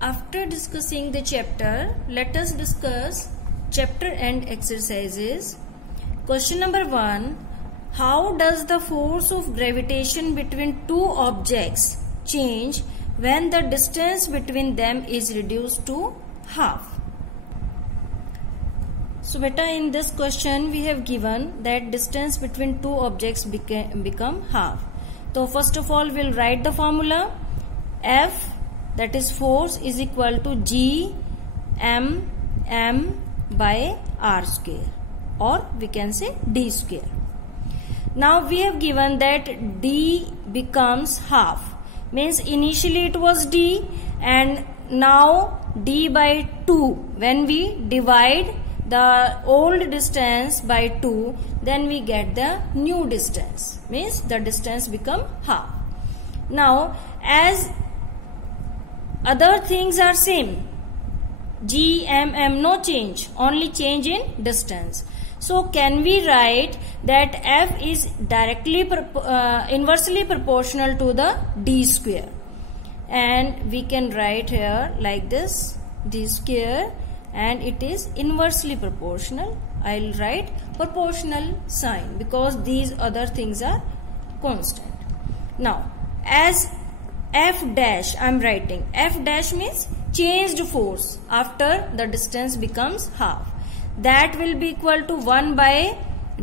After discussing the chapter, let us discuss chapter and exercises. Question number 1. How does the force of gravitation between two objects change when the distance between them is reduced to half? So beta, in this question we have given that distance between two objects become half. So first of all we'll write the formula. F, that is force, is equal to G m by r square, or we can say d square. Now we have given that d becomes half, means initially it was d and now d by 2. When we divide the old distance by 2, then we get the new distance, means the distance become half. Now as other things are same, G, M, no change, only change in distance. So can we write that F is directly inversely proportional to the d square, and we can write here like this, d square, and it is inversely proportional. I'll write proportional sign because these other things are constant. Now as F dash, I am writing F dash means changed force after the distance becomes half. That will be equal to 1 by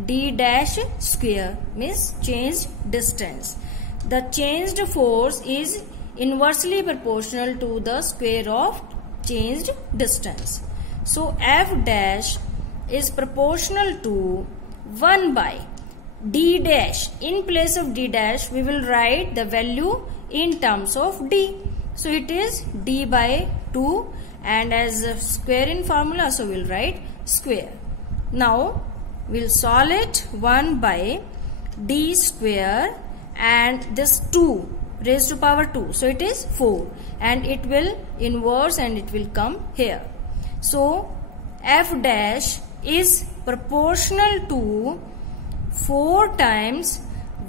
d dash square, means changed distance. The changed force is inversely proportional to the square of changed distance. So F dash is proportional to 1 by d dash. In place of d dash we will write the value in terms of d. So it is d by 2, and as a square in formula, so we'll write square. Now we'll solve it. 1 by d square and this 2 raised to power 2, so it is 4, and it will inverse and it will come here. So F dash is proportional to 4 times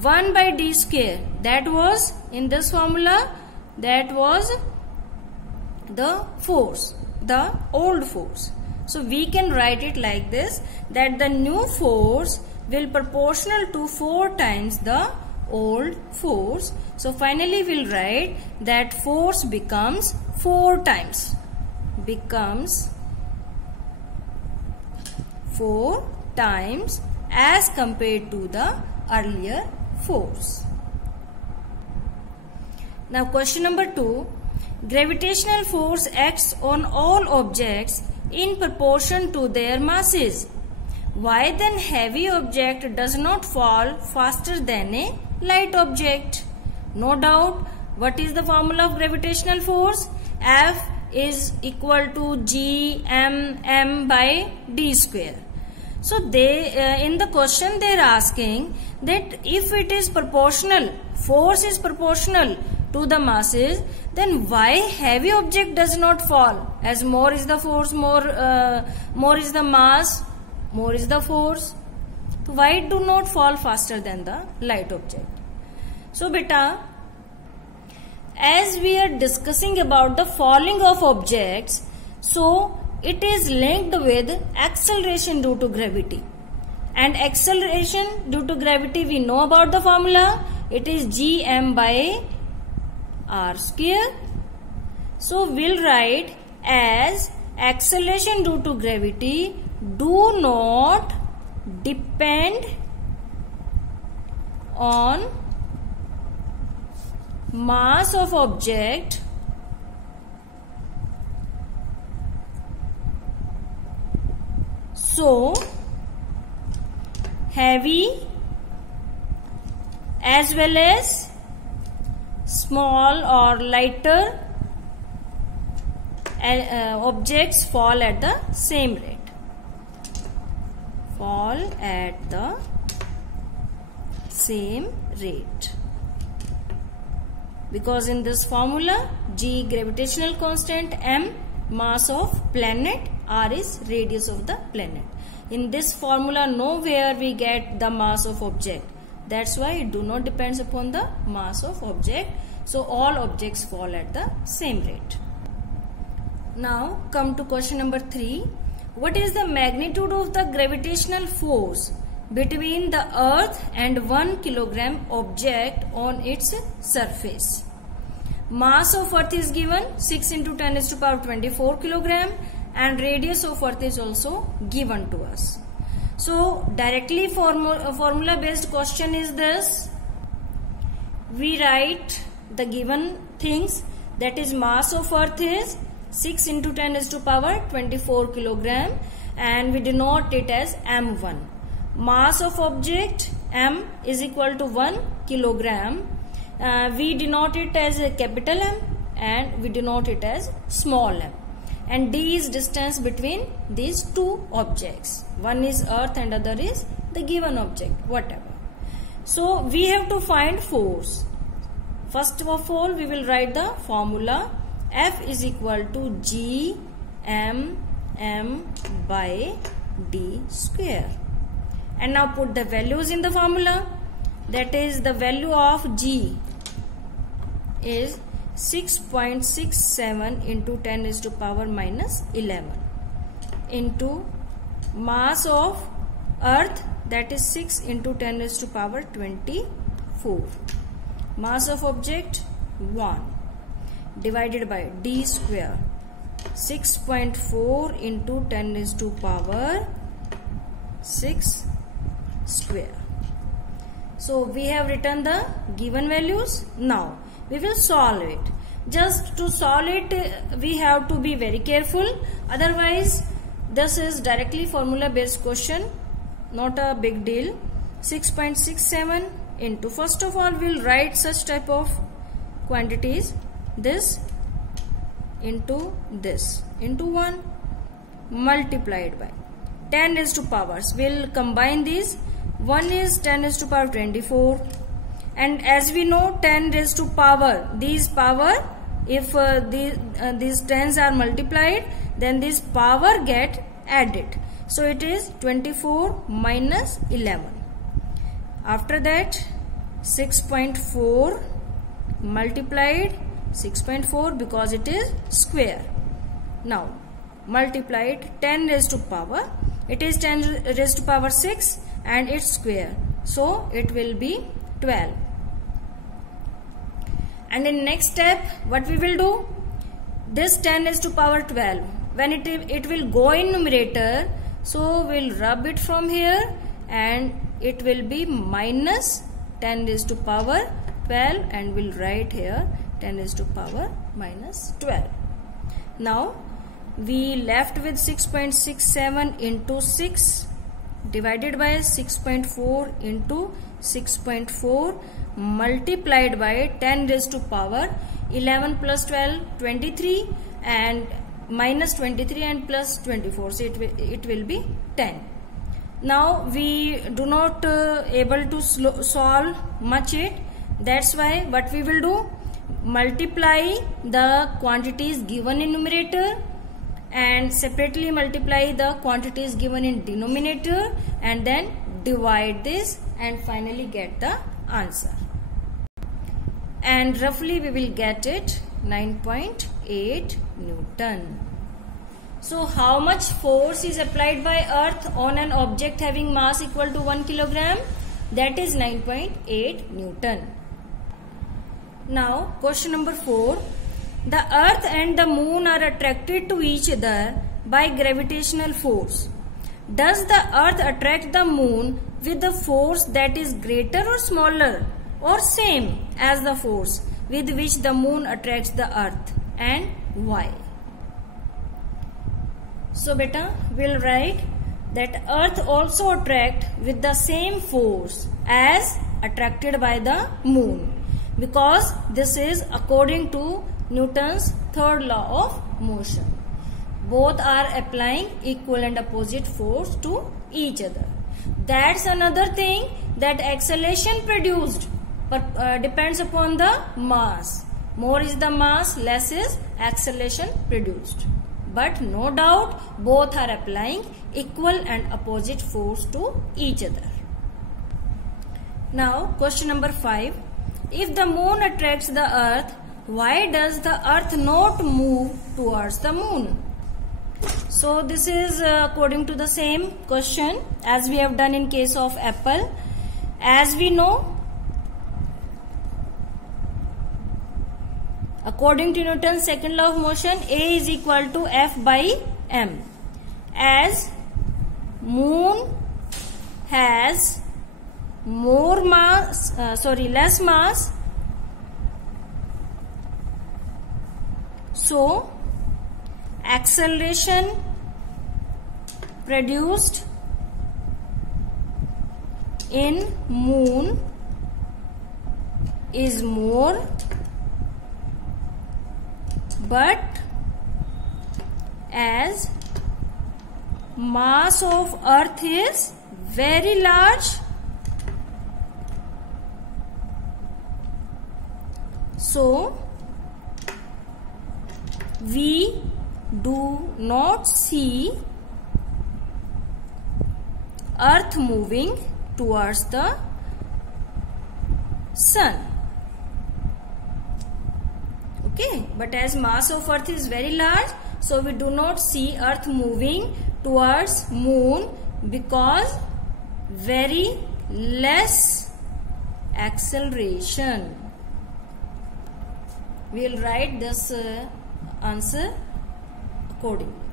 1 by d square. That was in this formula, that was the force, the old force. So we can write it like this, that the new force will proportional to 4 times the old force. So finally we'll write that force becomes 4 times, as compared to the earlier force. Now question number 2. Gravitational force acts on all objects in proportion to their masses. Why then heavy object does not fall faster than a light object? No doubt, what is the formula of gravitational force? F is equal to G m by d square. So they in the question they are asking that if it is proportional, force is proportional to the masses, then why heavy object does not fall? As more is the force, more is the mass, more is the force. So why it do not fall faster than the light object? So beta, as we are discussing about the falling of objects, so it is linked with acceleration due to gravity. And acceleration due to gravity, we know about the formula. It is Gm by r square. So we'll write as acceleration due to gravity do not depend on mass of object so heavy as well as small or lighter objects fall at the same rate. Because in this formula, G gravitational constant, M mass of planet, R is radius of the planet. In this formula nowhere we get the mass of object. That's why it do not depends upon the mass of object. So all objects fall at the same rate. Now come to question number 3. What is the magnitude of the gravitational force between the earth and 1 kilogram object on its surface? Mass of earth is given 6 into 10 is to power 24 kilogram and radius of earth is also given to us. So directly formula based question is this. We write the given things, that is mass of earth is 6 into 10 is to power 24 kilogram and we denote it as M1. Mass of object M is equal to 1 kilogram. We denote it as a capital M and we denote it as small m. And D is distance between these two objects. One is earth and other is the given object, whatever. So we have to find force. First of all, we will write the formula. F is equal to G M by D square. And now put the values in the formula. That is, the value of G is 6.67 into 10 is to power minus 11 into mass of earth, that is 6 into 10 is to power 24. Mass of object 1 divided by D square, 6.4 into 10 is to power 6 square. So we have written the given values. Now we will solve it. Just to solve it, we have to be very careful. Otherwise, this is directly formula based question, not a big deal. 6.67 into, first of all, we will write such type of quantities. This into 1 multiplied by 10 raised to powers. We will combine these. 1 is 10 raised to power 24. And as we know, 10 raised to power, these power, if these 10s are multiplied, then this power get added. So it is 24 minus 11. After that, 6.4 multiplied 6.4 because it is square. Now multiplied 10 raised to power, it is 10 raised to power 6 and it's square, so it will be 12. And in next step, what we will do, this 10 raised to power 12, when it will go in numerator, so we'll rub it from here and it will be minus 10 raised to power 12 and we'll write here 10 raised to power minus 12. Now we left with 6.67 into 6 divided by 6.4 into 6.4 multiplied by 10 raised to power 11 plus 12 23 and minus 23 and plus 24, so it will be 10. Now we do not able to solve much it. That's why what we will do, multiply the quantities given in numerator and separately multiply the quantities given in denominator and then divide this and finally get the answer. And roughly we will get it 9.8 Newton. So how much force is applied by earth on an object having mass equal to 1 kilogram? That is 9.8 Newton. Now question number 4. The earth and the moon are attracted to each other by gravitational force. Does the earth attract the moon with the force that is greater or smaller or same as the force with which the moon attracts the earth, and why? So beta, we'll write that earth also attract with the same force as attracted by the moon, because this is according to Newton's third law of motion. Both are applying equal and opposite force to each other. That's another thing, that acceleration produced depends upon the mass. More is the mass, less is acceleration produced. But no doubt both are applying equal and opposite force to each other. Now question number 5. If the moon attracts the earth, why does the earth not move towards the moon? So this is according to the same question as we have done in case of apple. As we know, according to Newton's second law of motion, A is equal to F by M. As moon has more mass, less mass, so acceleration produced in moon is more, but as mass of earth is very large, so we do not see earth moving towards the sun. Okay, but as mass of earth is very large, so we do not see earth moving towards moon because very less acceleration. We will write this answer accordingly.